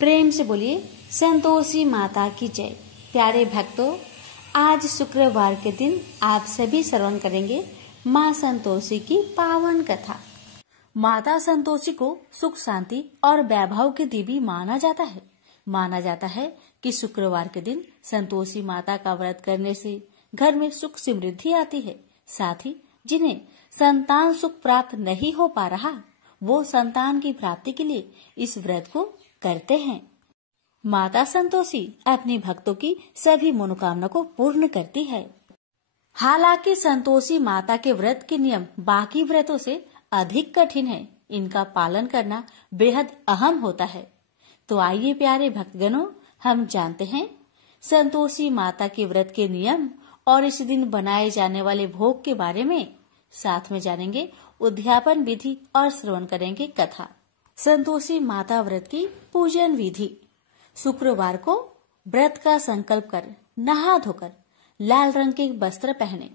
प्रेम से बोलिए संतोषी माता की जय। प्यारे भक्तों, आज शुक्रवार के दिन आप सभी श्रवण करेंगे माँ संतोषी की पावन कथा। माता संतोषी को सुख शांति और वैभव की देवी माना जाता है। माना जाता है कि शुक्रवार के दिन संतोषी माता का व्रत करने से घर में सुख समृद्धि आती है। साथ ही जिन्हें संतान सुख प्राप्त नहीं हो पा रहा, वो संतान की प्राप्ति के लिए इस व्रत को करते हैं। माता संतोषी अपने भक्तों की सभी मनोकामना को पूर्ण करती है। हालांकि संतोषी माता के व्रत के नियम बाकी व्रतों से अधिक कठिन है। इनका पालन करना बेहद अहम होता है। तो आइए प्यारे भक्तगणों, हम जानते हैं संतोषी माता के व्रत के नियम और इस दिन बनाए जाने वाले भोग के बारे में। साथ में जानेंगे उद्यापन विधि और श्रवण करेंगे कथा। संतोषी माता व्रत की पूजन विधि। शुक्रवार को व्रत का संकल्प कर नहा धोकर लाल रंग के वस्त्र पहने।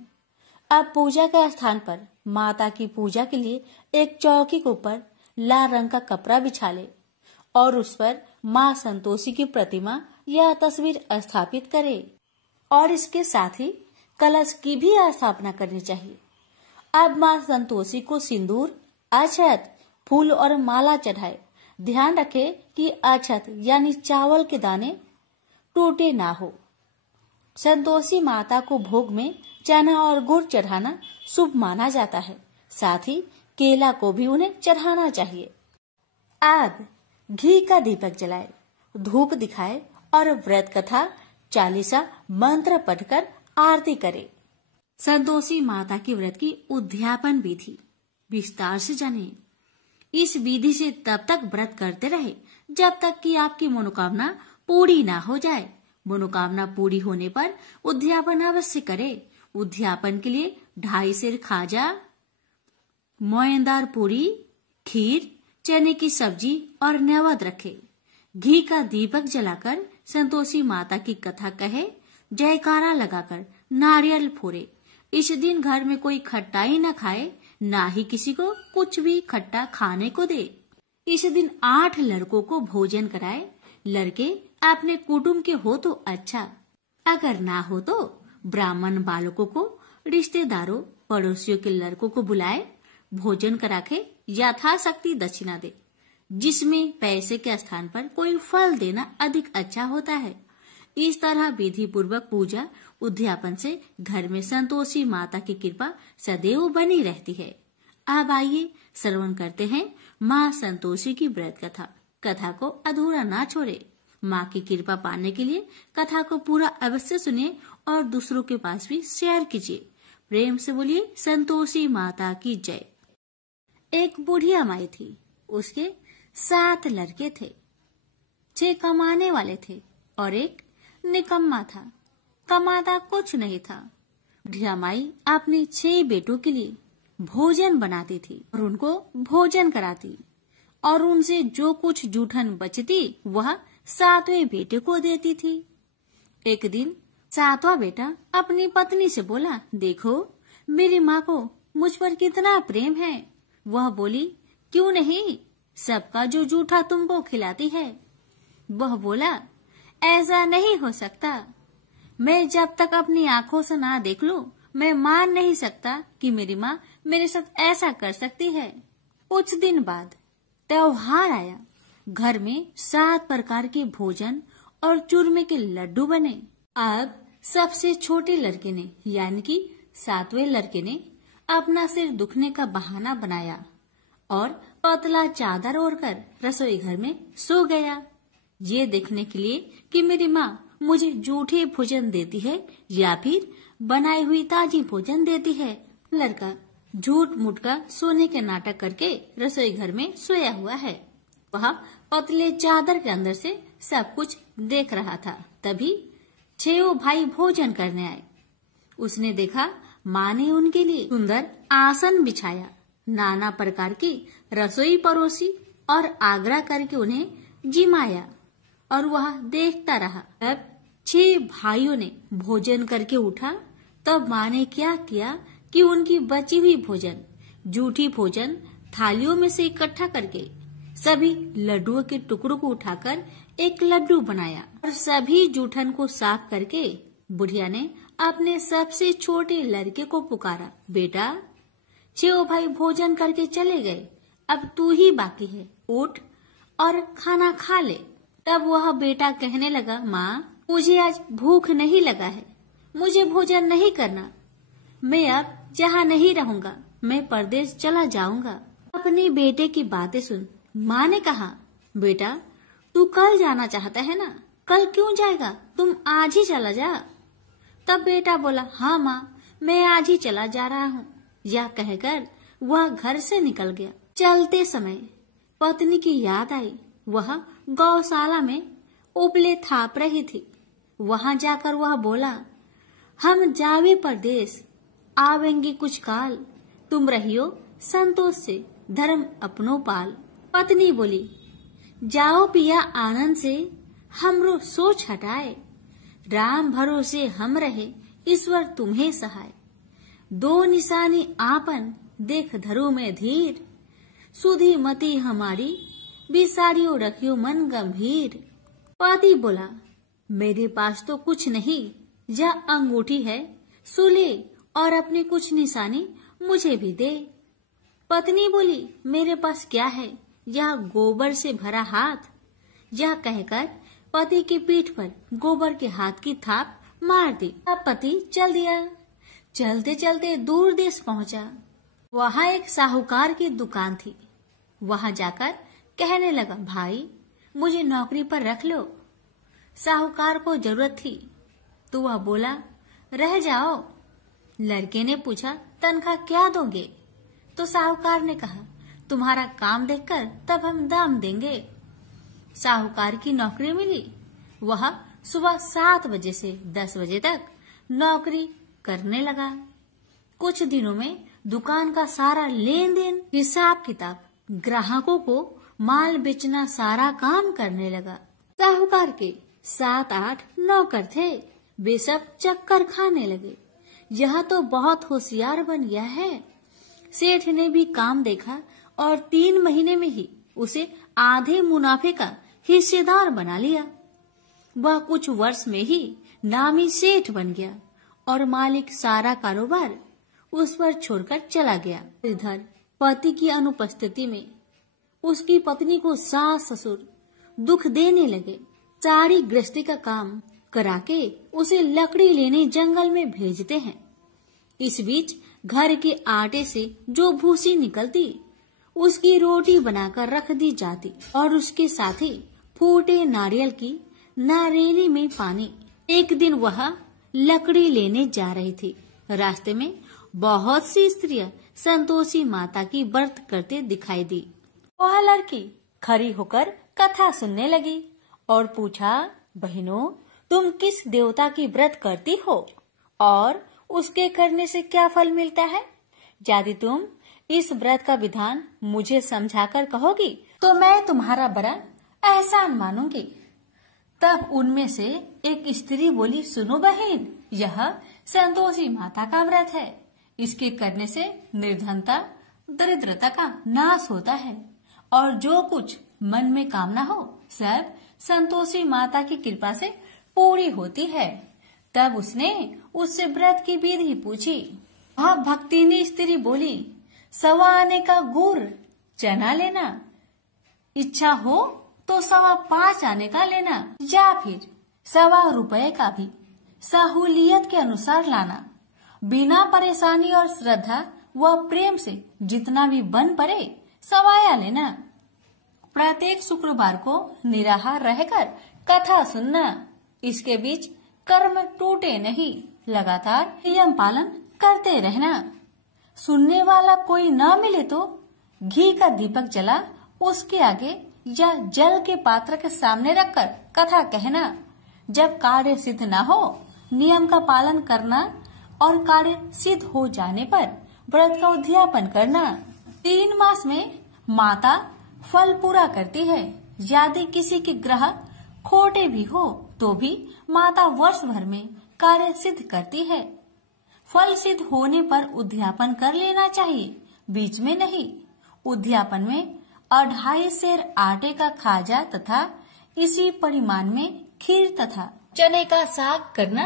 अब पूजा के स्थान पर माता की पूजा के लिए एक चौकी के ऊपर लाल रंग का कपड़ा बिछा ले और उस पर माँ संतोषी की प्रतिमा या तस्वीर स्थापित करे और इसके साथ ही कलश की भी स्थापना करनी चाहिए। अब माँ संतोषी को सिंदूर, अक्षत, फूल और माला चढ़ाए। ध्यान रखे कि अक्षत यानी चावल के दाने टूटे ना हो। संतोषी माता को भोग में चना और गुड़ चढ़ाना शुभ माना जाता है। साथ ही केला को भी उन्हें चढ़ाना चाहिए। अब घी का दीपक जलाए, धूप दिखाए और व्रत कथा चालीसा मंत्र पढ़कर आरती करे। संतोषी माता की व्रत की उद्यापन विधि विस्तार से जानिए। इस विधि से तब तक व्रत करते रहे जब तक कि आपकी मनोकामना पूरी ना हो जाए। मनोकामना पूरी होने पर उद्यापन अवश्य करे। उद्यापन के लिए 2.5 सेर खाजा, मोयनदार पूरी, खीर, चने की सब्जी और नैवेद्य रखे। घी का दीपक जलाकर संतोषी माता की कथा कहे, जयकारा लगाकर नारियल फोड़े। इस दिन घर में कोई खट्टाई न खाए, ना ही किसी को कुछ भी खट्टा खाने को दे। इस दिन 8 लड़कों को भोजन कराए। लड़के अपने कुटुंब के हो तो अच्छा, अगर ना हो तो ब्राह्मण बालकों को, रिश्तेदारों, पड़ोसियों के लड़कों को बुलाए, भोजन कराके यथाशक्ति दक्षिणा दे, जिसमें पैसे के स्थान पर कोई फल देना अधिक अच्छा होता है। इस तरह विधि पूर्वक पूजा उद्यापन से घर में संतोषी माता की कृपा सदैव बनी रहती है। अब आइए श्रवण करते हैं माँ संतोषी की व्रत कथा। कथा को अधूरा ना छोड़े। माँ की कृपा पाने के लिए कथा को पूरा अवश्य सुने और दूसरों के पास भी शेयर कीजिए। प्रेम से बोलिए संतोषी माता की जय। एक बुढ़िया माई थी। उसके 7 लड़के थे। 6 कमाने वाले थे और एक निकम्मा था, कमाता कुछ नहीं था। बुढ़िया माई अपने 6 बेटों के लिए भोजन बनाती थी और उनको भोजन कराती और उनसे जो कुछ जूठन बचती वह 7वें बेटे को देती थी। एक दिन 7वां बेटा अपनी पत्नी से बोला, देखो मेरी माँ को मुझ पर कितना प्रेम है। वह बोली, क्यों नहीं, सबका जो जूठा तुमको खिलाती है। वह बोला, ऐसा नहीं हो सकता। मैं जब तक अपनी आंखों से ना देख लूं, मैं मान नहीं सकता कि मेरी माँ मेरे साथ ऐसा कर सकती है। कुछ दिन बाद त्योहार आया। घर में 7 प्रकार के भोजन और चूरमे के लड्डू बने। अब सबसे छोटे लड़के ने यानी कि 7वें लड़के ने अपना सिर दुखने का बहाना बनाया और पतला चादर ओढ़कर रसोई घर में सो गया, ये देखने के लिए कि मेरी माँ मुझे जूठे भोजन देती है या फिर बनाई हुई ताजी भोजन देती है। लड़का झूठ मूठ का सोने के नाटक करके रसोई घर में सोया हुआ है। वह पतले चादर के अंदर से सब कुछ देख रहा था। तभी 6 भाई भोजन करने आए। उसने देखा माँ ने उनके लिए सुंदर आसन बिछाया, नाना प्रकार की रसोई परोसी और आग्रह करके उन्हें जिमाया और वह देखता रहा। अब 6 भाइयों ने भोजन करके उठा। तब माँ ने क्या किया कि उनकी बची हुई भोजन, जूठी भोजन थालियों में से इकट्ठा करके सभी लड्डुओं के टुकड़ों को उठाकर एक लड्डू बनाया और सभी जूठन को साफ करके बुढ़िया ने अपने सबसे छोटे लड़के को पुकारा, बेटा 6 भाई भोजन करके चले गए, अब तू ही बाकी है, उठ और खाना खा ले। तब वह बेटा कहने लगा, माँ मुझे आज भूख नहीं लगा है, मुझे भोजन नहीं करना, मैं अब जहाँ नहीं रहूंगा, मैं परदेश चला जाऊंगा। अपने बेटे की बातें सुन माँ ने कहा, बेटा तू कल जाना चाहता है ना, कल क्यों जाएगा, तुम आज ही चला जा। तब बेटा बोला, हाँ माँ मैं आज ही चला जा रहा हूँ। यह कहकर वह घर से निकल गया। चलते समय पत्नी की याद आई, वह गौशाला में उपले थाप रही थी। वहां जाकर वह बोला, हम जावे परदेश, आवेंगे कुछ काल, तुम रहियो संतोष से, धर्म अपनो पाल। पत्नी बोली, जाओ पिया आनंद से, हमरो सोच हटाए, राम भरोसे हम रहे, ईश्वर तुम्हें सहाय। दो निशानी आपन, देख धरो में धीर, सुधी मती हमारी, बिसारियो रखियो मन गंभीर। पति बोला, मेरे पास तो कुछ नहीं, यह अंगूठी है, सुले और अपनी कुछ निशानी मुझे भी दे। पत्नी बोली, मेरे पास क्या है, यह गोबर से भरा हाथ। यह कहकर पति की पीठ पर गोबर के हाथ की थाप मार दी। अब पति चल दिया। चलते चलते दूर देश पहुंचा। वहां एक साहूकार की दुकान थी। वहां जाकर कहने लगा, भाई मुझे नौकरी पर रख लो। साहूकार को जरूरत थी तो वह बोला, रह जाओ। लड़के ने पूछा, तनख्वाह क्या दोगे? तो साहूकार ने कहा, तुम्हारा काम देखकर तब हम दाम देंगे। साहूकार की नौकरी मिली। वह सुबह 7 बजे से 10 बजे तक नौकरी करने लगा। कुछ दिनों में दुकान का सारा लेन देन, हिसाब किताब, ग्राहकों को माल बेचना, सारा काम करने लगा। साहूकार के 7-8 नौकर थे, वे सब चक्कर खाने लगे। यह तो बहुत होशियार बन गया है। सेठ ने भी काम देखा और 3 महीने में ही उसे आधे मुनाफे का हिस्सेदार बना लिया। वह कुछ वर्ष में ही नामी सेठ बन गया और मालिक सारा कारोबार उस पर छोड़कर चला गया। इधर पति की अनुपस्थिति में उसकी पत्नी को सास ससुर दुख देने लगे। सारी गृहस्थी का काम करा के उसे लकड़ी लेने जंगल में भेजते हैं। इस बीच घर के आटे से जो भूसी निकलती, उसकी रोटी बनाकर रख दी जाती और उसके साथ ही फूटे नारियल की नारेली में पानी। एक दिन वह लकड़ी लेने जा रही थी। रास्ते में बहुत सी स्त्रियां संतोषी माता की व्रत करते दिखाई दी। वह लड़की खड़ी होकर कथा सुनने लगी और पूछा, बहनों तुम किस देवता की व्रत करती हो और उसके करने से क्या फल मिलता है? यदि तुम इस व्रत का विधान मुझे समझाकर कहोगी तो मैं तुम्हारा बड़ा एहसान मानूंगी। तब उनमें से एक स्त्री बोली, सुनो बहन, यह संतोषी माता का व्रत है। इसके करने से निर्धनता, दरिद्रता का नाश होता है और जो कुछ मन में कामना हो सब संतोषी माता की कृपा से पूरी होती है। तब उसने उससे व्रत की विधि पूछी। वह भक्तिनी स्त्री बोली, 1.25 आने का गुड़ चना लेना, इच्छा हो तो 5.25 आने का लेना, या फिर 1.25 रुपए का भी सहूलियत के अनुसार लाना। बिना परेशानी और श्रद्धा व प्रेम से जितना भी बन पड़े 1.25 लेना। प्रत्येक शुक्रवार को निराहार रहकर कथा सुनना। इसके बीच कर्म टूटे नहीं, लगातार नियम पालन करते रहना। सुनने वाला कोई न मिले तो घी का दीपक जला उसके आगे या जल के पात्र के सामने रखकर कथा कहना। जब कार्य सिद्ध न हो नियम का पालन करना और कार्य सिद्ध हो जाने पर व्रत का उद्यापन करना। 3 मास में माता फल पूरा करती है। यदि किसी के ग्रह खोटे भी हो तो भी माता वर्ष भर में कार्य सिद्ध करती है। फल सिद्ध होने पर उद्यापन कर लेना चाहिए, बीच में नहीं। उद्यापन में और 2.5 सेर आटे का खाजा तथा इसी परिमाण में खीर तथा चने का साग करना।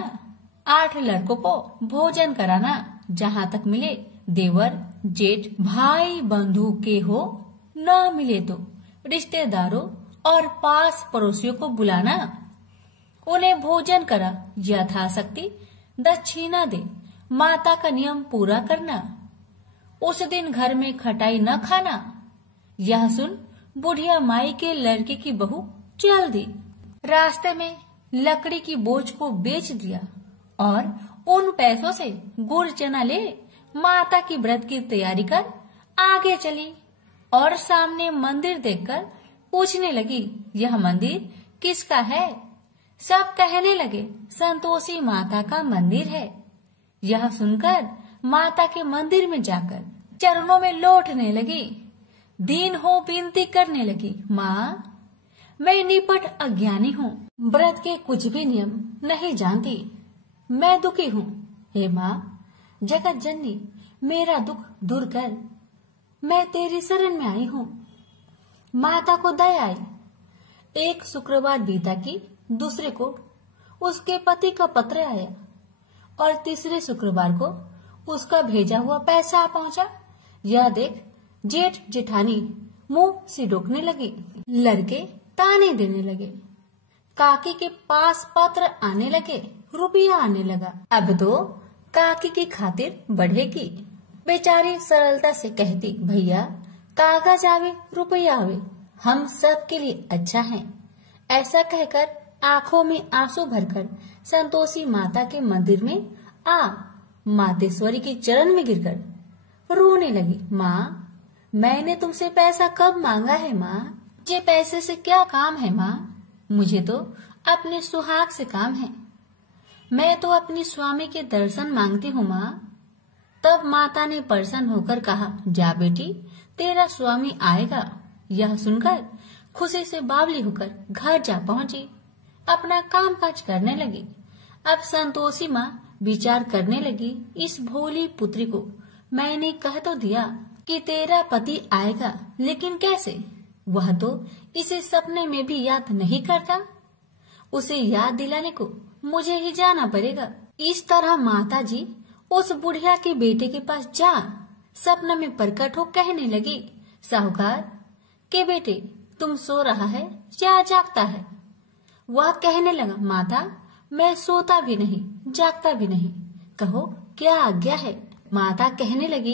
8 लड़कों को भोजन कराना। जहाँ तक मिले देवर जेठ भाई बंधु के हो, न मिले तो रिश्तेदारों और पास पड़ोसियों को बुलाना। उन्हें भोजन करा, यथाशक्ति दक्षिणा दे। माता का नियम पूरा करना। उस दिन घर में खटाई न खाना। यह सुन बुढ़िया माई के लड़के की बहू चल दी। रास्ते में लकड़ी की बोझ को बेच दिया और उन पैसों से गुड़ चना ले माता की व्रत की तैयारी कर आगे चली और सामने मंदिर देखकर पूछने लगी, यह मंदिर किसका है? सब कहने लगे, संतोषी माता का मंदिर है। यह सुनकर माता के मंदिर में जाकर चरणों में लौटने लगी। दीन हो विनती करने लगी, माँ मैं निपट अज्ञानी हूँ, व्रत के कुछ भी नियम नहीं जानती, मैं दुखी हूँ। हे माँ जगत जननी मेरा दुख दूर कर, मैं तेरी शरण में आई हूँ। माता को दया आई। एक शुक्रवार बीता कि दूसरे को उसके पति का पत्र आया और तीसरे शुक्रवार को उसका भेजा हुआ पैसा आ पहुंचा। यह देख जेठ जेठानी मुंह से रोकने लगी। लड़के ताने देने लगे। काकी के पास पत्र आने लगे, रुपया आने लगा। अब तो काकी की खातिर बढ़ेगी। बेचारी सरलता से कहती, भैया कागज आवे रुपया आवे, हम सब के लिए अच्छा है। ऐसा कहकर आंखों में आंसू भरकर संतोषी माता के मंदिर में आ मातेश्वरी के चरण में गिरकर रोने लगी। माँ मैंने तुमसे पैसा कब मांगा है माँ? मुझे पैसे से क्या काम है माँ? मुझे तो अपने सुहाग से काम है। मैं तो अपनी स्वामी के दर्शन मांगती हूँ माँ। तब माता ने प्रसन्न होकर कहा, जा बेटी तेरा स्वामी आएगा। यह सुनकर खुशी से बावली होकर घर जा पहुंची, अपना काम काज करने लगी। अब संतोषी माँ विचार करने लगी, इस भोली पुत्री को मैंने कह तो दिया कि तेरा पति आएगा, लेकिन कैसे? वह तो इसे सपने में भी याद नहीं करता। उसे याद दिलाने को मुझे ही जाना पड़ेगा। इस तरह माता जी उस बुढ़िया के बेटे के पास जा सपना में प्रकट हो कहने लगी, साहूकार के बेटे तुम सो रहा है या जागता है? वह कहने लगा, माता मैं सोता भी नहीं जागता भी नहीं, कहो क्या आज्ञा है? माता कहने लगी,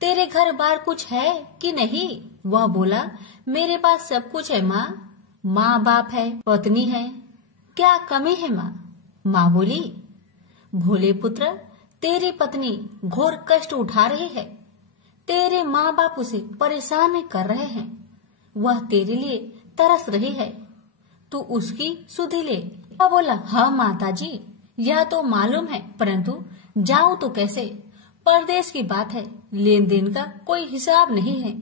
तेरे घर बार कुछ है कि नहीं? वह बोला, मेरे पास सब कुछ है माँ। माँ बाप है, पत्नी है, क्या कमी है माँ? माँ बोली, भोले पुत्र तेरी पत्नी घोर कष्ट उठा रही है, तेरे माँ बाप उसे परेशान कर रहे हैं, वह तेरे लिए तरस रही है, तू उसकी सुधि ले। वह बोला, हाँ माता जी यह तो मालूम है, परंतु जाऊं तो कैसे? परदेश की बात है, लेन देन का कोई हिसाब नहीं है,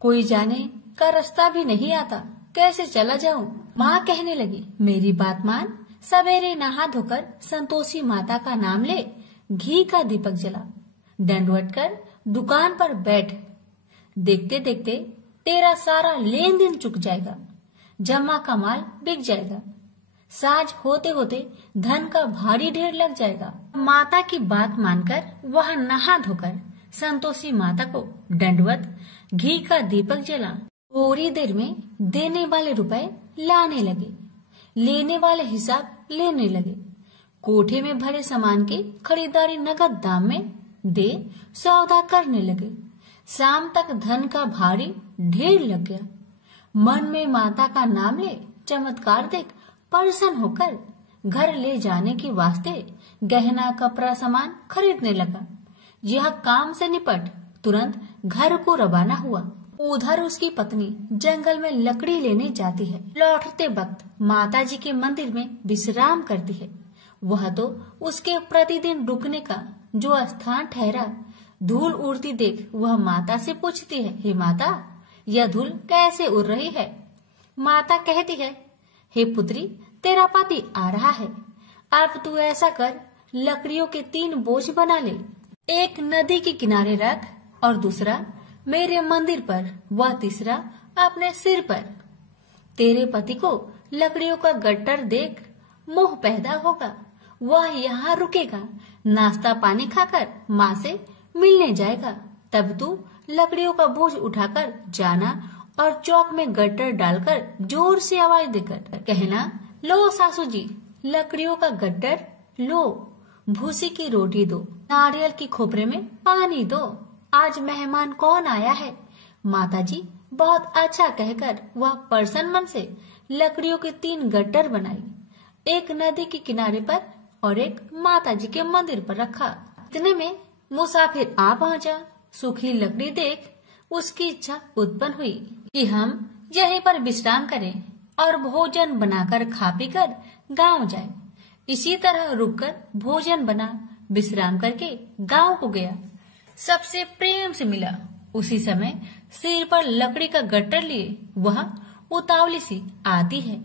कोई जाने का रास्ता भी नहीं आता, कैसे चला जाऊं? माँ कहने लगी, मेरी बात मान, सवेरे नहा धोकर संतोषी माता का नाम ले, घी का दीपक जला, दंडवत कर दुकान पर बैठ, देखते देखते तेरा सारा लेन देन चुक जाएगा, जमा का माल बिक जाएगा, साज होते होते धन का भारी ढेर लग जाएगा। माता की बात मानकर वह नहा धोकर संतोषी माता को दंडवत घी का दीपक जला। थोड़ी देर में देने वाले रुपए लाने लगे, लेने वाले हिसाब लेने लगे। कोठे में भरे सामान की खरीदारी नगद दाम में दे सौदा करने लगे। शाम तक धन का भारी ढेर लग गया। मन में माता का नाम ले चमत्कार देख प्रसन्न होकर घर ले जाने के वास्ते गहना कपड़ा सामान खरीदने लगा। यह काम से निपट तुरंत घर को रवाना हुआ। उधर उसकी पत्नी जंगल में लकड़ी लेने जाती है। लौटते वक्त माता जी के मंदिर में विश्राम करती है। वह तो उसके प्रतिदिन रुकने का जो स्थान ठहरा। धूल उड़ती देख वह माता से पूछती है, हे माता यह धूल कैसे उड़ रही है? माता कहती है, हे पुत्री तेरा पति आ रहा है, अब तू ऐसा कर लकड़ियों के 3 बोझ बना ले, एक नदी के किनारे रख और दूसरा मेरे मंदिर पर, वह तीसरा अपने सिर पर। तेरे पति को लकड़ियों का गट्टर देख मोह पैदा होगा, वह यहाँ रुकेगा, नाश्ता पानी खाकर माँ से मिलने जाएगा। तब तू लकड़ियों का बोझ उठाकर जाना और चौक में गट्टर डालकर जोर से आवाज देकर कहना, लो सासू जी, लकड़ियों का गट्टर लो, भूसी की रोटी दो, नारियल की खोपरे में पानी दो, आज मेहमान कौन आया है। माताजी बहुत अच्छा कहकर वह प्रसन्न मन से लकड़ियों के 3 गट्टर बनाई, एक नदी के किनारे पर और एक माताजी के मंदिर पर रखा। इतने में मुसाफिर आ पहुंचा। सूखी लकड़ी देख उसकी इच्छा उत्पन्न हुई कि हम यहीं पर विश्राम करें और भोजन बनाकर खा पीकर गांव जाए। इसी तरह रुककर भोजन बना, विश्राम करके गांव को गया। सबसे प्रेम से मिला। उसी समय सिर पर लकड़ी का गट्टर लिए वह उतावली सी आती है।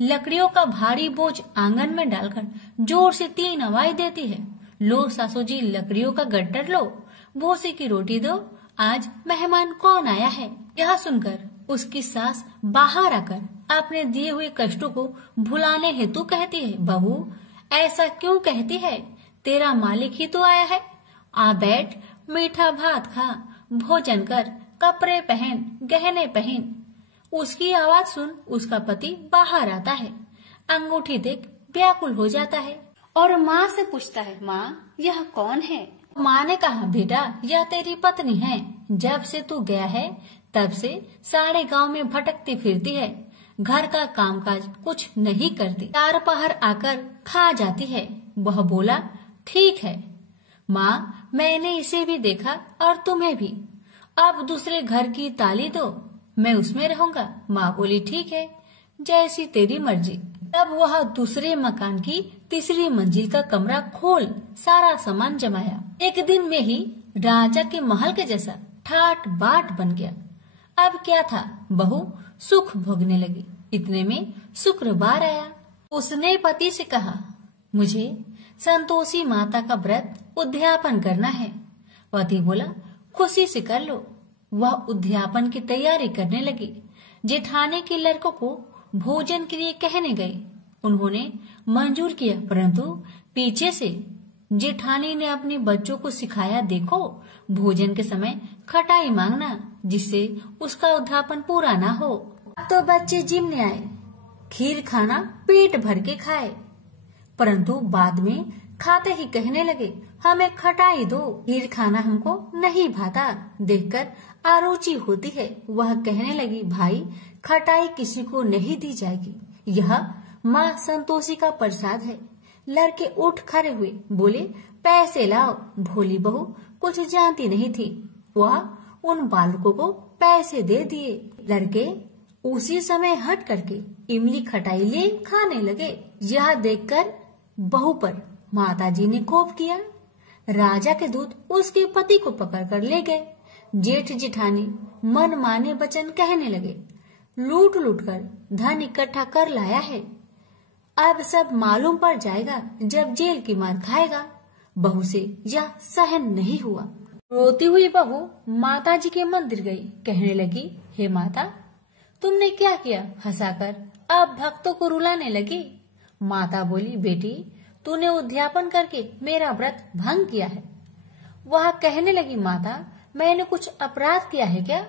लकड़ियों का भारी बोझ आंगन में डालकर जोर से 3 आवाज देती है, लो सासू जी, लकड़ियों का गट्टर लो, भूसी की रोटी दो, आज मेहमान कौन आया है। यह सुनकर उसकी सास बाहर आकर अपने दिए हुए कष्टों को भुलाने हेतु कहती है, बहू ऐसा क्यों कहती है, तेरा मालिक ही तो आया है, आ बैठ, मीठा भात खा, भोजन कर, कपड़े पहन, गहने पहन। उसकी आवाज सुन उसका पति बाहर आता है, अंगूठी देख व्याकुल हो जाता है और माँ से पूछता है, माँ यह कौन है। माँ ने कहा, बेटा यह तेरी पत्नी है, जब से तू गया है तब से सारे गांव में भटकती फिरती है, घर का कामकाज कुछ नहीं करती, 4 पहर आकर खा जाती है। वह बोला, ठीक है माँ, मैंने इसे भी देखा और तुम्हें भी, अब दूसरे घर की ताली दो, मैं उसमें रहूंगा। माँ बोली, ठीक है, जैसी तेरी मर्जी। तब वह दूसरे मकान की 3री मंजिल का कमरा खोल सारा सामान जमाया। एक दिन में ही राजा के महल के जैसा ठाट बाट बन गया। अब क्या था, बहू सुख भोगने लगी। इतने में शुक्रवार आया। उसने पति से कहा, मुझे संतोषी माता का व्रत उद्यापन करना है। पति बोला, खुशी से कर लो। वह उद्यापन की तैयारी करने लगी। जेठानी के लड़कों को भोजन के लिए कहने गई। उन्होंने मंजूर किया, परंतु पीछे से जेठानी ने अपने बच्चों को सिखाया, देखो भोजन के समय खटाई मांगना, जिससे उसका उद्यापन पूरा ना हो। अब तो बच्चे जिमने आए, खीर खाना पेट भर के खाए, परंतु बाद में खाते ही कहने लगे, हमें खटाई दो, खीर खाना हमको नहीं भाता, देखकर आरुचि होती है। वह कहने लगी, भाई खटाई किसी को नहीं दी जाएगी, यह माँ संतोषी का प्रसाद है। लड़के उठ खड़े हुए, बोले, पैसे लाओ। भोली बहू कुछ जानती नहीं थी, वह उन बालकों को पैसे दे दिए। लड़के उसी समय हट करके इमली खटाई ले खाने लगे। यह देखकर बहू पर माताजी ने कोप किया। राजा के दूत उसके पति को पकड़कर ले गए। जेठ जेठानी मन माने वचन कहने लगे, लूट लूट कर धन इकट्ठा कर लाया है, अब सब मालूम पड़ जाएगा जब जेल की मार खाएगा। बहू से यह सहन नहीं हुआ। रोती हुई बहू माताजी के मंदिर गई। कहने लगी, हे माता, तुमने क्या किया, हंसाकर अब भक्तों को रुलाने लगी। माता बोली, बेटी तूने उद्यापन करके मेरा व्रत भंग किया है। वह कहने लगी, माता मैंने कुछ अपराध किया है क्या?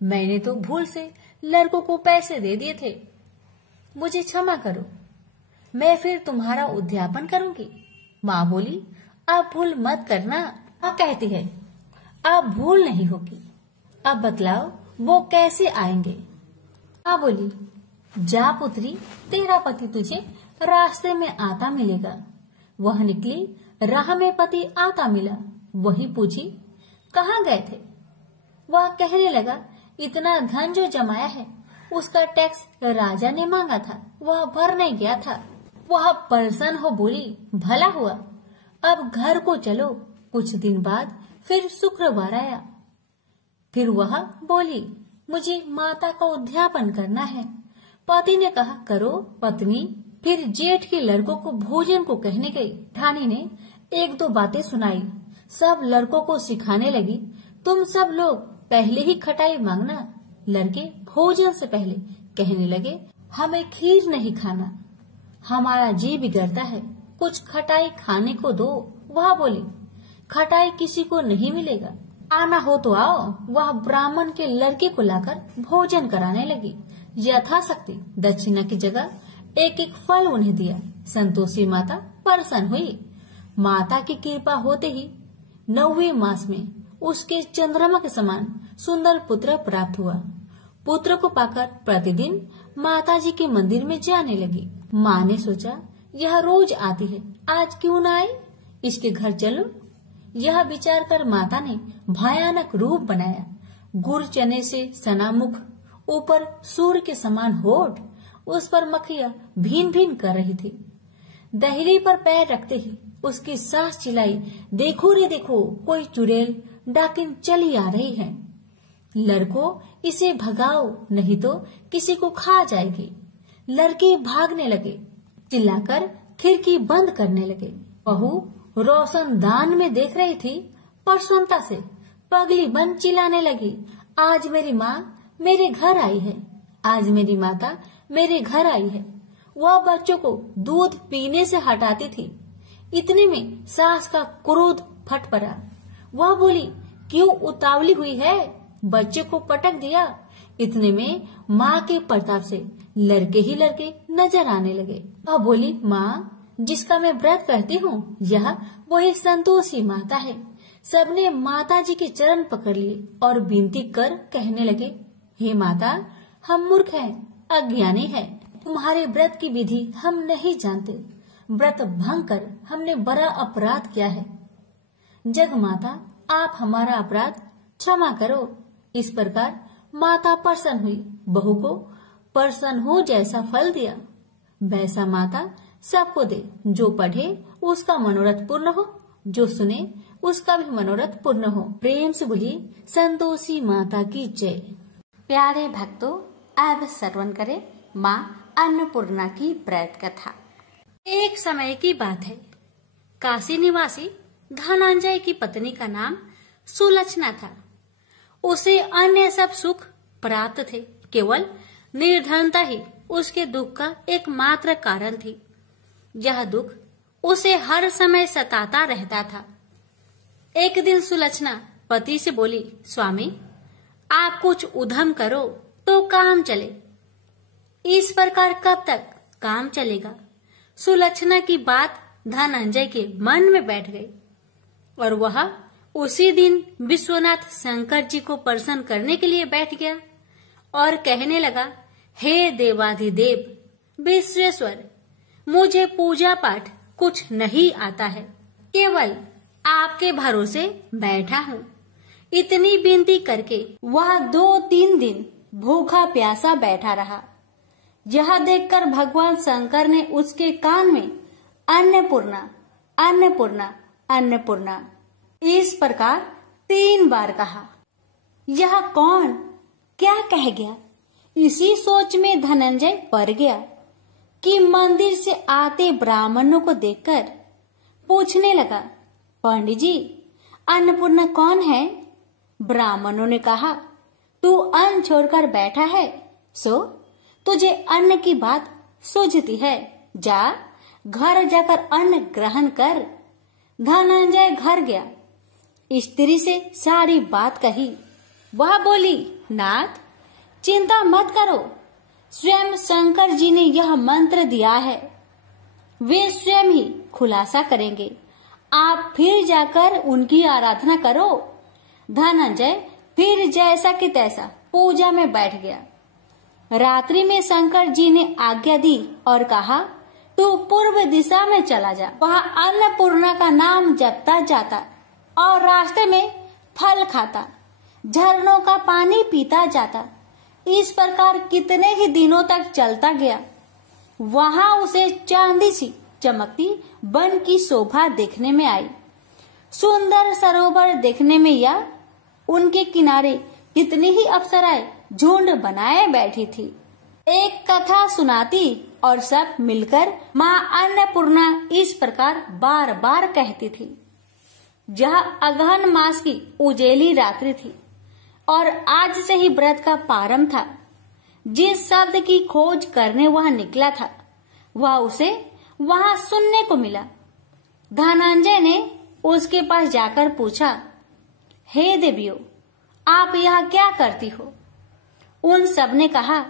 मैंने तो भूल से लड़कों को पैसे दे दिए थे, मुझे क्षमा करो, मैं फिर तुम्हारा उद्यापन करूंगी। माँ बोली, अब भूल मत करना। माँ कहती है, अब भूल नहीं होगी, अब बतलाओ वो कैसे आएंगे। माँ बोली, जा पुत्री, तेरा पति तुझे रास्ते में आता मिलेगा। वह निकली, राह में पति आता मिला। वही पूछी, कहाँ गए थे? वह कहने लगा, इतना धन जो जमाया है उसका टैक्स राजा ने मांगा था, वह भरने गया था। वह प्रसन्न हो बोली, भला हुआ, अब घर को चलो। कुछ दिन बाद फिर शुक्रवार आया। फिर वह बोली, मुझे माता का उद्यापन करना है। पति ने कहा, करो पत्नी। फिर जेठ के लड़कों को भोजन को कहने गई। ठानी ने 1-2 बातें सुनाई, सब लड़कों को सिखाने लगी, तुम सब लोग पहले ही खटाई मांगना। लड़के भोजन से पहले कहने लगे, हमें खीर नहीं खाना, हमारा जी बिगड़ता है, कुछ खटाई खाने को दो। वह बोली, खटाई किसी को नहीं मिलेगा, आना हो तो आओ। वह ब्राह्मण के लड़के को लाकर भोजन कराने लगी। यथाशक्ति दक्षिणा की जगह एक एक फल उन्हें दिया। संतोषी माता प्रसन्न हुई। माता की कृपा होते ही 9वें मास में उसके चंद्रमा के समान सुंदर पुत्र प्राप्त हुआ। पुत्र को पाकर प्रतिदिन माताजी के मंदिर में जाने लगी। माँ ने सोचा, यह रोज आती है, आज क्यों न आई, इसके घर चलो। यह विचार कर माता ने भयानक रूप बनाया। गुड़ चने से सना मुख, ऊपर सूर्य के समान होठ, उस पर मक्खियां भीन भीन कर रही थी। दहली पर पैर रखते ही उसकी सास चिल्लाई, देखो रे देखो, कोई चुड़ैल डाकिन चली आ रही है। लड़को, इसे भगाओ, नहीं तो किसी को खा जाएगी। लड़के भागने लगे, चिल्लाकर खिड़की बंद करने लगे। बहू रोशनदान में देख रही थी। प्रसन्नता से पगली बन चिल्लाने लगी, आज मेरी माँ मेरे घर आई है, आज मेरी माता मेरे घर आई है। वह बच्चों को दूध पीने से हटाती थी। इतने में सास का क्रोध फट पड़ा। वह बोली, क्यों उतावली हुई है, बच्चे को पटक दिया। इतने में माँ के प्रताप से लड़के ही लड़के नजर आने लगे। वह बोली, माँ, जिसका मैं व्रत करती हूँ, यह वही संतोषी माता है। सबने माताजी के चरण पकड़ लिए और विनती कर कहने लगे, हे माता, हम मूर्ख हैं, अज्ञानी हैं, तुम्हारे व्रत की विधि हम नहीं जानते। व्रत भंग कर हमने बड़ा अपराध किया है। जग माता, आप हमारा अपराध क्षमा करो। इस प्रकार माता प्रसन्न हुई। बहू को प्रसन्न हो जैसा फल दिया, वैसा माता सबको दे। जो पढ़े उसका मनोरथ पूर्ण हो, जो सुने उसका भी मनोरथ पूर्ण हो। प्रेम से बोलिए, संतोषी माता की जय। प्यारे भक्तों, अब श्रवण करें माँ अन्नपूर्णा की व्रत कथा। एक समय की बात है। काशी निवासी धनंजय की पत्नी का नाम सुलक्षणा था। उसे अन्य सब सुख प्राप्त थे, केवल निर्धनता ही उसके दुख का एकमात्र कारण थी। यह दुख उसे हर समय सताता रहता था। एक दिन सुलक्षणा पति से बोली, स्वामी, आप कुछ उद्यम करो तो काम चले। इस प्रकार कब तक काम चलेगा? सुलक्षणा की बात धनंजय के मन में बैठ गई और वह उसी दिन विश्वनाथ शंकर जी को प्रसन्न करने के लिए बैठ गया और कहने लगा, हे देवाधिदेव विश्वेश्वर, मुझे पूजा पाठ कुछ नहीं आता है, केवल आपके भरोसे बैठा हूँ। इतनी विनती करके वह 2-3 दिन भूखा प्यासा बैठा रहा। यह देखकर भगवान शंकर ने उसके कान में अन्नपूर्णा अन्नपूर्णा अन्नपूर्णा इस प्रकार 3 बार कहा। यह कौन क्या कह गया? इसी सोच में धनंजय पड़ गया कि मंदिर से आते ब्राह्मणों को देखकर पूछने लगा, पंडित जी, अन्नपूर्णा कौन है? ब्राह्मणों ने कहा, तू अन्न छोड़कर बैठा है, सो तुझे अन्न की बात सूझती है, जा घर जाकर अन्न ग्रहण कर। धनंजय घर गया, स्त्री से सारी बात कही। वह बोली, नाथ, चिंता मत करो, स्वयं शंकर जी ने यह मंत्र दिया है, वे स्वयं ही खुलासा करेंगे, आप फिर जाकर उनकी आराधना करो। धनंजय फिर जैसा कि तैसा पूजा में बैठ गया। रात्रि में शंकर जी ने आज्ञा दी और कहा, तू पूर्व दिशा में चला जा, वहाँ अन्नपूर्णा का नाम जपता जाता और रास्ते में फल खाता, झरनों का पानी पीता जाता। इस प्रकार कितने ही दिनों तक चलता गया। वहाँ उसे चांदी सी चमकती वन की शोभा देखने में आई। सुंदर सरोवर देखने में या उनके किनारे कितनी ही अप्सराएं झुंड बनाए बैठी थी। एक कथा सुनाती और सब मिलकर माँ अन्नपूर्णा इस प्रकार बार बार कहती थी। यह अगहन मास की उजेली रात्रि थी। और आज से ही व्रत का प्रारंभ था। जिस शब्द की खोज करने वह निकला था वह उसे वहां सुनने को मिला। धनंजय ने उसके पास जाकर पूछा, हे देवियों, आप यहाँ क्या करती हो? उन सब ने कहा,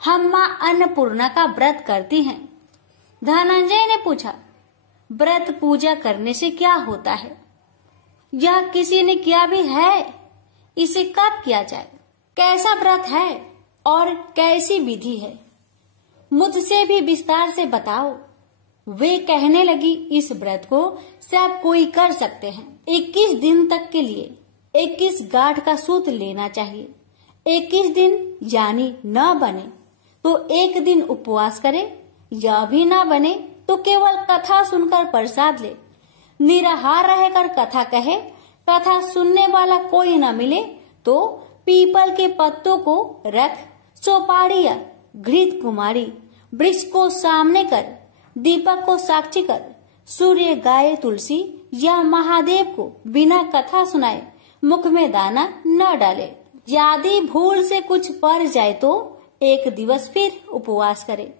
हम माँ अन्नपूर्णा का व्रत करती हैं। धनंजय ने पूछा, व्रत पूजा करने से क्या होता है? यह किसी ने किया भी है? इसे कब किया जाए? कैसा व्रत है और कैसी विधि है? मुझसे भी विस्तार से बताओ। वे कहने लगी, इस व्रत को सब कोई कर सकते हैं। 21 दिन तक के लिए 21 गांठ का सूत लेना चाहिए। 21 दिन यानी न बने तो एक दिन उपवास करे, या भी न बने तो केवल कथा सुनकर प्रसाद ले। निराहार रहकर कथा कहे, कथा सुनने वाला कोई न मिले तो पीपल के पत्तों को रख, सुपारी या घृत कुमारी, वृक्ष को सामने कर, दीपक को साक्षी कर, सूर्य, गाय, तुलसी या महादेव को बिना कथा सुनाए मुख में दाना न डाले। यदि भूल से कुछ पड़ जाए तो एक दिवस फिर उपवास करे।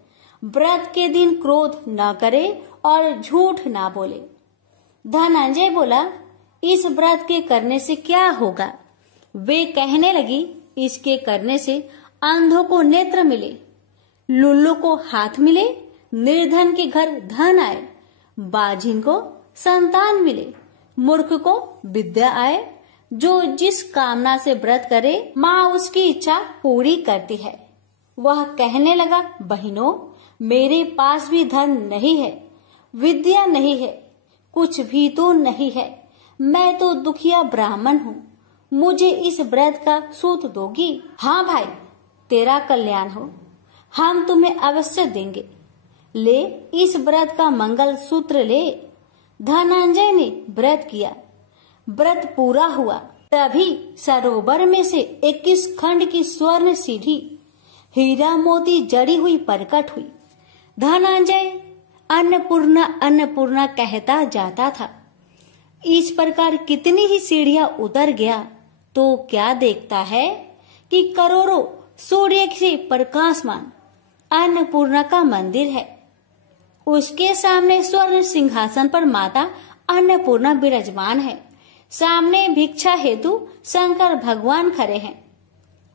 व्रत के दिन क्रोध न करे और झूठ न बोले। धनंजय बोला, इस व्रत के करने से क्या होगा? वे कहने लगी, इसके करने से अंधों को नेत्र मिले, लुल्लू को हाथ मिले, निर्धन के घर धन आए, बाझिन को संतान मिले, मूर्ख को विद्या आए। जो जिस कामना से व्रत करे माँ उसकी इच्छा पूरी करती है। वह कहने लगा, बहनों, मेरे पास भी धन नहीं है, विद्या नहीं है, कुछ भी तो नहीं है। मैं तो दुखिया ब्राह्मण हूँ। मुझे इस व्रत का सूत दोगी? हाँ भाई, तेरा कल्याण हो, हम तुम्हें अवश्य देंगे। ले, इस व्रत का मंगल सूत्र ले। धनंजय ने व्रत किया। व्रत पूरा हुआ तभी सरोवर में से 21 खंड की स्वर्ण सीढ़ी हीरा मोती जड़ी हुई प्रकट हुई। धनंजय अन्नपूर्णा अन्नपूर्णा कहता जाता था। इस प्रकार कितनी ही सीढ़ियां उतर गया तो क्या देखता है कि करोड़ों सूर्य से प्रकाशमान अन्नपूर्णा का मंदिर है। उसके सामने स्वर्ण सिंहासन पर माता अन्नपूर्णा विराजमान है। सामने भिक्षा हेतु शंकर भगवान खड़े हैं।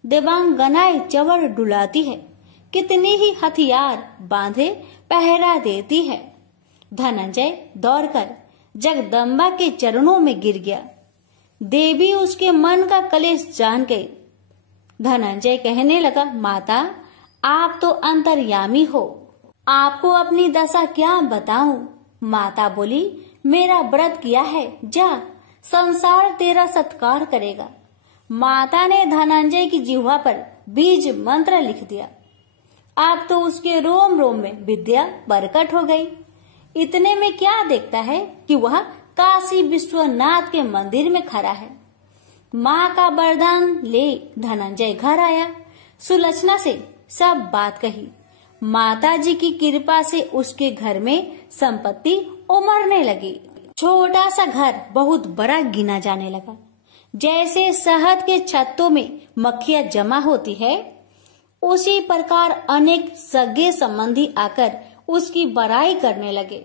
देवांगनाएं चवर डुलाती है। कितनी ही हथियार बांधे पहरा देती है। धनंजय दौड़कर जगदम्बा के चरणों में गिर गया। देवी उसके मन का कलेश जान गई। धनंजय कहने लगा, माता, आप तो अंतर्यामी हो, आपको अपनी दशा क्या बताऊं? माता बोली, मेरा व्रत किया है, जा, संसार तेरा सत्कार करेगा। माता ने धनंजय की जिह्वा पर बीज मंत्र लिख दिया। अब तो उसके रोम रोम में विद्या प्रकट हो गई। इतने में क्या देखता है कि वह काशी विश्वनाथ के मंदिर में खड़ा है। माँ का वरदान ले धनंजय घर आया। सुलक्षणा से सब बात कही। माता जी की कृपा से उसके घर में संपत्ति उमड़ने लगी। छोटा सा घर बहुत बड़ा गिना जाने लगा। जैसे शहद के छत्तों में मक्खियां जमा होती है, उसी प्रकार अनेक सगे संबंधी आकर उसकी बड़ाई करने लगे।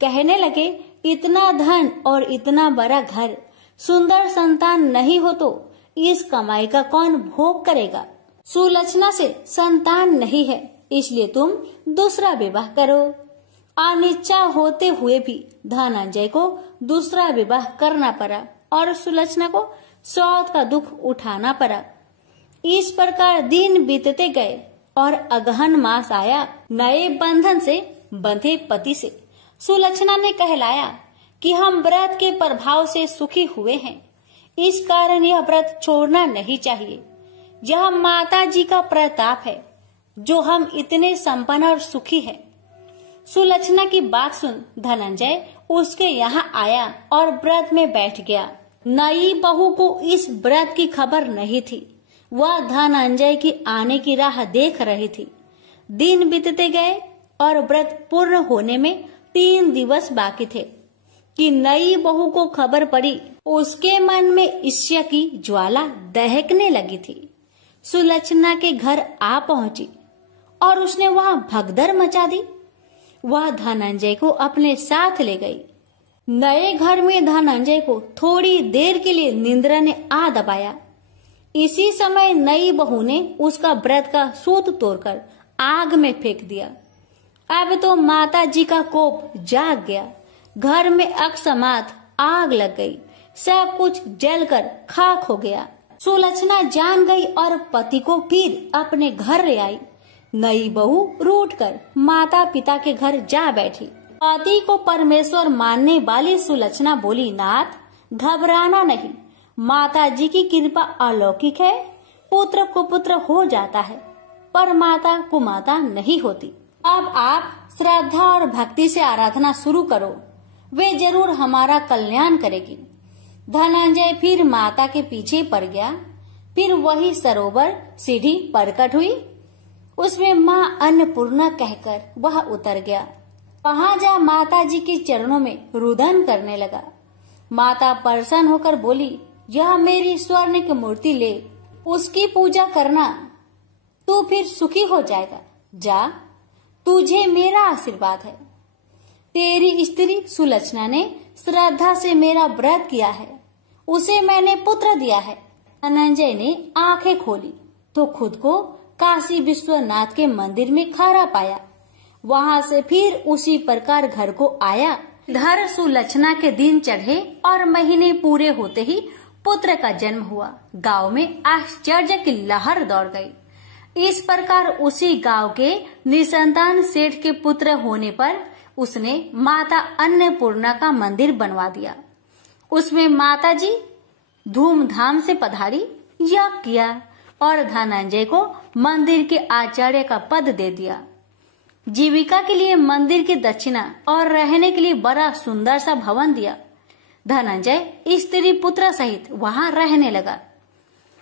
कहने लगे, इतना धन और इतना बड़ा घर, सुंदर संतान नहीं हो तो इस कमाई का कौन भोग करेगा? सुलक्षणा से संतान नहीं है, इसलिए तुम दूसरा विवाह करो। अनिच्छा होते हुए भी धनंजय को दूसरा विवाह करना पड़ा और सुलक्षणा को सौत का दुख उठाना पड़ा। इस प्रकार दिन बीतते गए और अगहन मास आया। नए बंधन से बंधे पति से सुलक्षणा ने कहलाया कि हम व्रत के प्रभाव से सुखी हुए हैं, इस कारण यह व्रत छोड़ना नहीं चाहिए। यह माता जी का प्रताप है जो हम इतने संपन्न और सुखी हैं। सुलक्षणा की बात सुन धनंजय उसके यहाँ आया और व्रत में बैठ गया। नई बहू को इस व्रत की खबर नहीं थी। वह धनंजय की आने की राह देख रही थी। दिन बीतते गए और व्रत पूर्ण होने में 3 दिवस बाकी थे। कि नई बहू को खबर पड़ी, उसके मन में ईर्ष्या की ज्वाला दहकने लगी थी। सुलक्षणा के घर आ पहुंची और उसने वहां भगदड़ मचा दी। वह धनंजय को अपने साथ ले गई। नए घर में धनंजय को थोड़ी देर के लिए निंद्रा ने आ दबाया। इसी समय नई बहू ने उसका व्रत का सूत तोड़कर आग में फेंक दिया। अब तो माता जी का कोप जाग गया। घर में अकस्मात आग लग गई। सब कुछ जलकर खाक हो गया। सुलक्षणा जान गई और पति को फिर अपने घर ले आई। नई बहू रूठकर माता पिता के घर जा बैठी। पति को परमेश्वर मानने वाली सुलक्षणा बोली, नाथ घबराना नहीं, माता जी की कृपा अलौकिक है। पुत्र कुपुत्र हो जाता है पर माता कुमाता नहीं होती। अब आप श्रद्धा और भक्ति से आराधना शुरू करो, वे जरूर हमारा कल्याण करेगी। धनंजय फिर माता के पीछे पड़ गया। फिर वही सरोवर सीढ़ी प्रकट हुई। उसमें माँ अन्नपूर्णा कहकर वह उतर गया। वहां जा माता जी के चरणों में रुदन करने लगा। माता प्रसन्न होकर बोली, यह मेरी स्वर्ण की मूर्ति ले, उसकी पूजा करना, तू फिर सुखी हो जाएगा। जा, तुझे मेरा आशीर्वाद है। तेरी स्त्री सुलक्षणा ने श्रद्धा से मेरा व्रत किया है, उसे मैंने पुत्र दिया है। धनंजय ने आंखें खोली तो खुद को काशी विश्वनाथ के मंदिर में खड़ा पाया। वहां से फिर उसी प्रकार घर को आया। इधर सुलक्षणा के दिन चढ़े और महीने पूरे होते ही पुत्र का जन्म हुआ। गांव में आश्चर्य की लहर दौड़ गई। इस प्रकार उसी गांव के निसंतान सेठ के पुत्र होने पर उसने माता अन्नपूर्णा का मंदिर बनवा दिया। उसमें माता जी धूमधाम से पधारी, यज्ञ किया और धनंजय को मंदिर के आचार्य का पद दे दिया। जीविका के लिए मंदिर की दक्षिणा और रहने के लिए बड़ा सुंदर सा भवन दिया। धनंजय स्त्री पुत्र सहित वहां रहने लगा।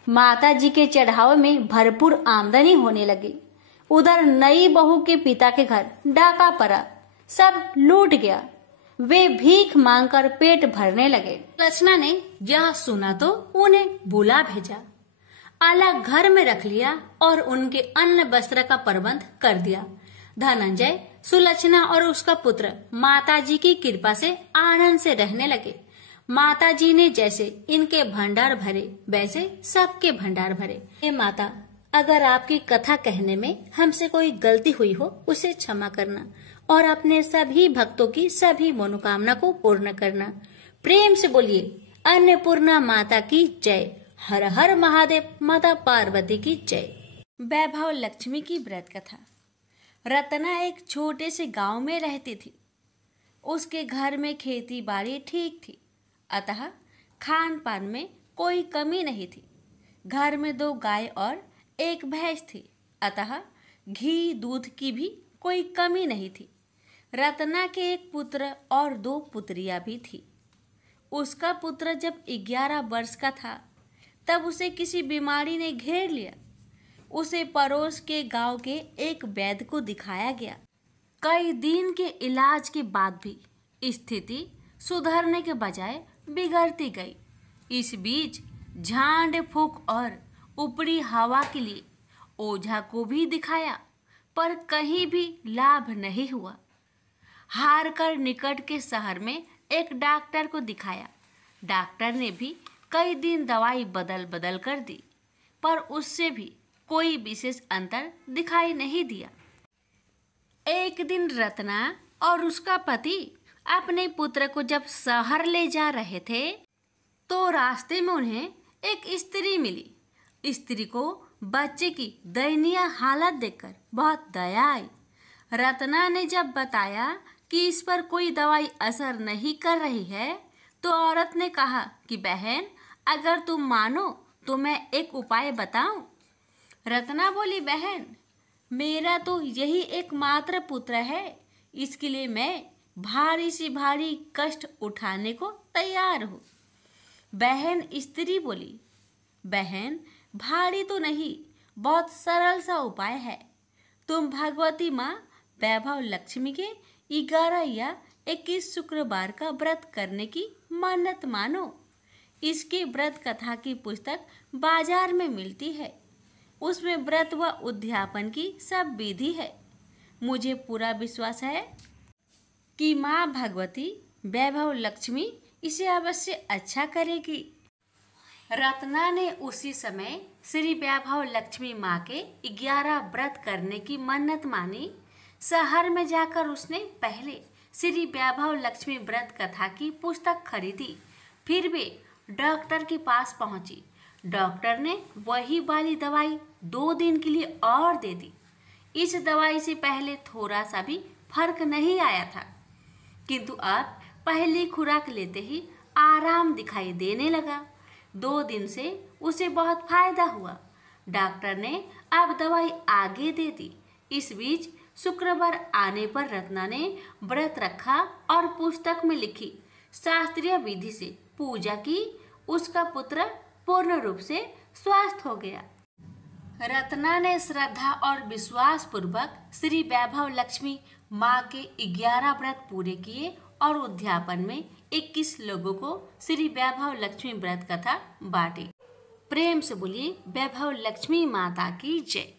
माता जी के चढ़ावे में भरपूर आमदनी होने लगी। उधर नई बहू के पिता के घर डाका पड़ा, सब लूट गया। वे भीख मांगकर पेट भरने लगे। लक्षणा ने यह सुना तो उन्हें बुला भेजा, अलग घर में रख लिया और उनके अन्न वस्त्र का प्रबंध कर दिया। धनंजय, सुलक्षणा और उसका पुत्र माता जी की कृपा से आनंद से रहने लगे। माता जी ने जैसे इनके भंडार भरे वैसे सबके भंडार भरे। हे माता, अगर आपकी कथा कहने में हमसे कोई गलती हुई हो उसे क्षमा करना और अपने सभी भक्तों की सभी मनोकामना को पूर्ण करना। प्रेम से बोलिए अन्नपूर्णा माता की जय। हर हर महादेव, माता पार्वती की जय। वैभव लक्ष्मी की व्रत कथा। रत्ना एक छोटे से गांव में रहती थी। उसके घर में खेती बाड़ी ठीक थी, अतः खान पान में कोई कमी नहीं थी। घर में 2 गाय और 1 भैंस थी, अतः घी दूध की भी कोई कमी नहीं थी। रत्ना के 1 पुत्र और 2 पुत्रियां भी थी। उसका पुत्र जब 11 वर्ष का था तब उसे किसी बीमारी ने घेर लिया। उसे पड़ोस के गांव के एक वैद्य को दिखाया गया। कई दिन के इलाज के बाद भी स्थिति सुधरने के बजाय बिगड़ती गई। इस बीच झाड़ फूंक और ऊपरी हवा के लिए ओझा को भी दिखाया, पर कहीं भी लाभ नहीं हुआ। हार कर निकट के शहर में एक डॉक्टर को दिखाया। डॉक्टर ने भी कई दिन दवाई बदल बदल कर दी, पर उससे भी कोई विशेष अंतर दिखाई नहीं दिया। एक दिन रत्ना और उसका पति अपने पुत्र को जब शहर ले जा रहे थे तो रास्ते में उन्हें एक स्त्री मिली। स्त्री को बच्चे की दयनीय हालत देखकर बहुत दया आई। रत्ना ने जब बताया कि इस पर कोई दवाई असर नहीं कर रही है तो औरत ने कहा कि बहन, अगर तुम मानो तो मैं एक उपाय बताऊं। रत्ना बोली, बहन, मेरा तो यही एकमात्र पुत्र है, इसके लिए मैं भारी से भारी कष्ट उठाने को तैयार हूँ। बहन स्त्री बोली, बहन, भारी तो नहीं, बहुत सरल सा उपाय है। तुम भगवती माँ वैभव लक्ष्मी के 11 या 21 शुक्रवार का व्रत करने की मन्नत मानो। इसकी व्रत कथा की पुस्तक बाजार में मिलती है। उसमें व्रत व उद्यापन की सब विधि है। मुझे पूरा विश्वास है कि माँ भगवती वैभव लक्ष्मी इसे अवश्य अच्छा करेगी। रत्ना ने उसी समय श्री वैभव लक्ष्मी माँ के 11 व्रत करने की मन्नत मानी। शहर में जाकर उसने पहले श्री वैभव लक्ष्मी व्रत कथा की पुस्तक खरीदी। फिर वे डॉक्टर के पास पहुंची। डॉक्टर ने वही वाली दवाई 2 दिन के लिए और दे दी। इस दवाई से पहले थोड़ा सा भी फर्क नहीं आया था, किंतु अब पहली खुराक लेते ही आराम दिखाई देने लगा। 2 दिन से उसे बहुत फायदा हुआ। डॉक्टर ने अब दवाई आगे दे दी। इस बीच शुक्रवार आने पर रत्ना ने व्रत रखा और पुस्तक में लिखी शास्त्रीय विधि से पूजा की। उसका पुत्र पूर्ण रूप से स्वस्थ हो गया। रत्ना ने श्रद्धा और विश्वास पूर्वक श्री वैभव लक्ष्मी माँ के 11 व्रत पूरे किए और उद्यापन में 21 लोगों को श्री वैभव लक्ष्मी व्रत कथा बांटी। प्रेम से बोलिए वैभव लक्ष्मी माता की जय।